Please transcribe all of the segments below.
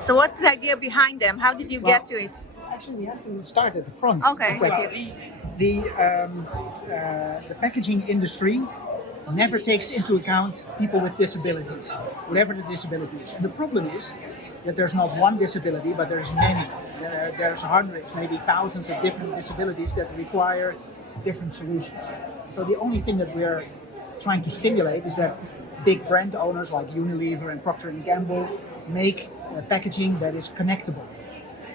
So what's the idea behind them? How did you get to it? Actually, we have to start at the front. Okay. The packaging industry never takes into account people with disabilities, whatever the disability is. And the problem is that there's not one disability, but there's many. There's hundreds, maybe thousands of different disabilities that require different solutions. So the only thing that we're trying to stimulate is that big brand owners like Unilever and Procter & Gamble make packaging that is connectable.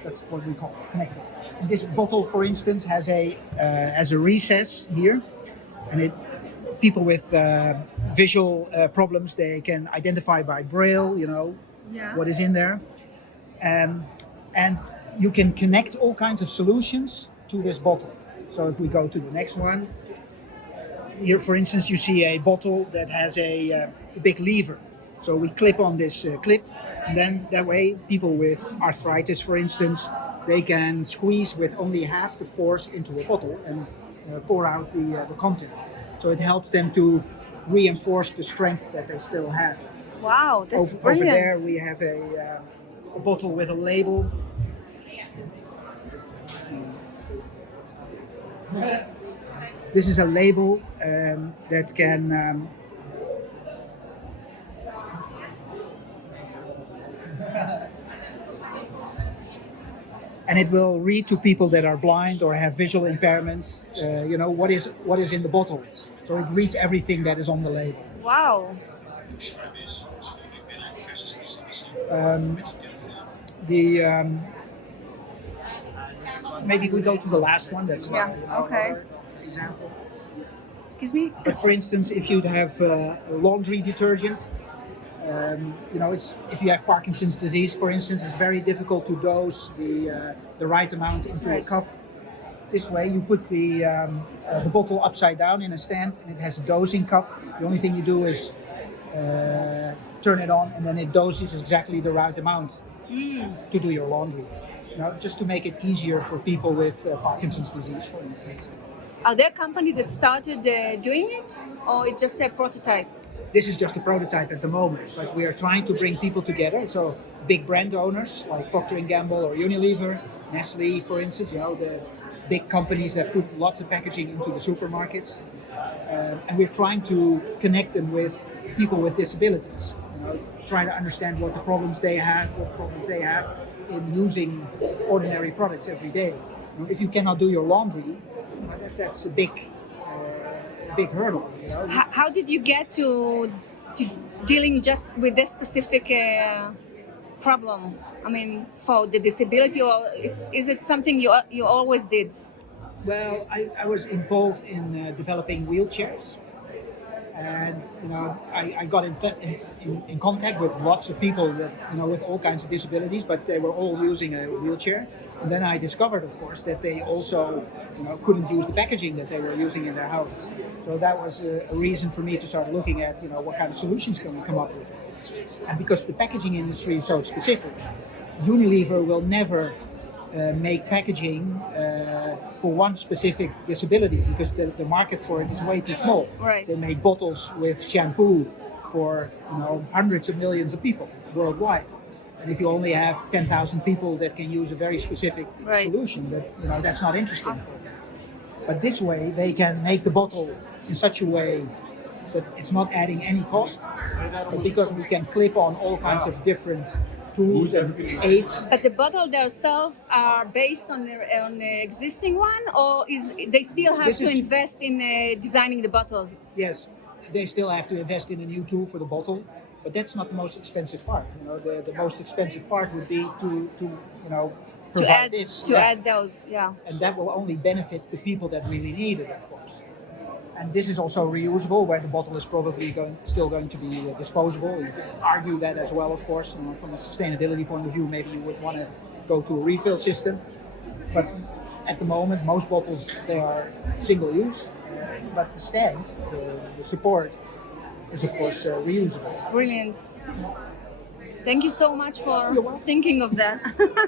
That's what we call it, connectable. And this bottle, for instance, has a recess here, and people with visual problems, they can identify by braille, what is in there, and you can connect all kinds of solutions to this bottle. So if we go to the next one, here, for instance, you see a bottle that has a big lever. So we clip on this clip, and then that way people with arthritis, for instance, they can squeeze with only half the force into a bottle and pour out the content. So it helps them to reinforce the strength that they still have. Wow, that's brilliant. Over there we have a bottle with a label. This is a label that can and it will read to people that are blind or have visual impairments, what is in the bottle. So it reads everything that is on the label. Wow. Maybe we go to the last one. That's okay. Example. Excuse me. But for instance, if you'd have laundry detergent, if you have Parkinson's disease, for instance, it's very difficult to dose the right amount into a cup. This way, you put the bottle upside down in a stand, and it has a dosing cup. The only thing you do is turn it on, and then it doses exactly the right amount to do your laundry. Just to make it easier for people with Parkinson's disease, for instance. Are there companies that started doing it, or it's just a prototype? This is just a prototype at the moment, but we are trying to bring people together. So big brand owners like Procter & Gamble or Unilever, Nestle, for instance, the big companies that put lots of packaging into the supermarkets. And we're trying to connect them with people with disabilities, trying to understand what problems they have in using ordinary products every day. If you cannot do your laundry, that's a big hurdle. How did you get to dealing just with this specific problem? I mean, for the disability, or is it something you always did? Well, I was involved in developing wheelchairs, and I got in contact with lots of people that with all kinds of disabilities, but they were all using a wheelchair. And then I discovered, of course, that they also couldn't use the packaging that they were using in their houses. So that was a reason for me to start looking at what kind of solutions can we come up with. And because the packaging industry is so specific, Unilever will never make packaging for one specific disability, because the market for it is way too small. Right. They make bottles with shampoo for hundreds of millions of people worldwide. And if you only have 10,000 people that can use a very specific solution, that's not interesting for them. But this way, they can make the bottle in such a way that it's not adding any cost, but because we can clip on all kinds of different tools and aids. But the bottle themselves are based on the existing one, or they still have to invest in designing the bottles? Yes, they still have to invest in a new tool for the bottle. But that's not the most expensive part. The most expensive part would be to provide add those, yeah. And that will only benefit the people that really need it, of course. And this is also reusable, where the bottle is probably still going to be disposable. You can argue that as well, of course. From a sustainability point of view, maybe you would want to go to a refill system. But at the moment, most bottles, they are single use. But the stand, the support, is of course reusable. It's brilliant. Thank you so much for thinking of that.